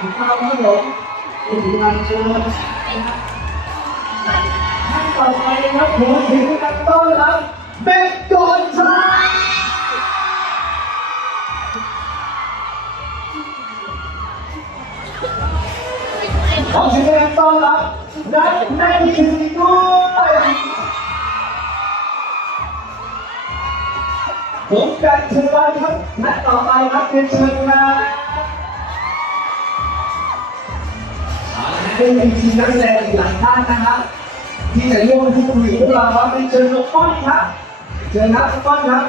ถึงข้าครับผมนี่ถึงงานเชิญนะครับท่านต่อไปนะครับผมถึงกันต้อนรับเบนโกนชาขอเสียงแรงต้อนรับนักในทีมด้วยผมกันเชิญครับและต่อไปครับเป็นเชิญนะ เป็นทีมนักแสดงอีกหลายท่านนะครับที่จะร่วมพูดคุยกับพวกเราครับเป็นเชิญน้องป้อนครับเชิญครับน้องป้อนครับ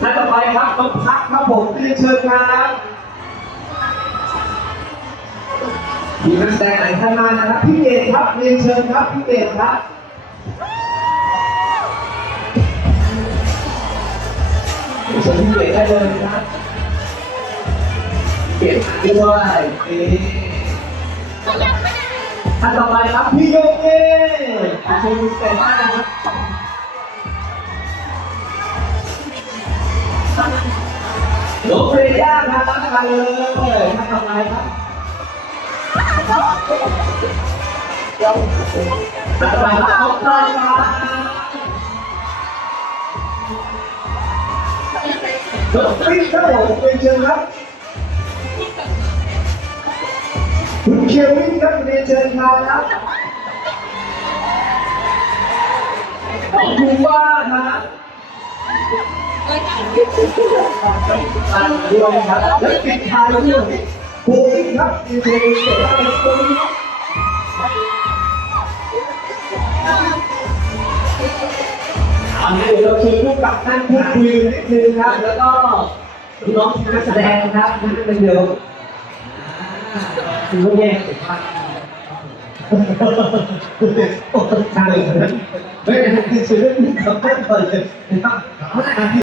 ท่านต่อไปครับน้องพักครับผมเรียนเชิญครับมีนักแสดงหลายท่านมานะครับพี่เกดครับเรียนเชิญครับพี่เกดครับเรียนเชิญพี่เกดได้เลยนะครับ เกดด้วยนี่ท่านต่อไปครับพี่โยเก้ขอบคุณเต้มากนะครับโลเฟรย่าครับรับประทานเลยท่านต่อไปครับท่านต่อไปครับขอบคุณครับโลฟรีครับผมเป็นเชิญครับ คุณเควินครับเรียนเชิญครับคุณว่าครับอ่านด้วยครับและปิดท้ายด้วยโบอิงครับเรียนเชิญเสร็จแล้วโบอิงอันนี้เดี๋ยวเราเชิญผู้กับท่านพูดคุยนิดนึงครับ แล้วก็น้องนักแสดงครับนั่นเป็นเดียว คือแย่สุดมากใช่เลยไม่ได้คือชื่อเรื่องนี้เขาเพิ่มเลยนะครับ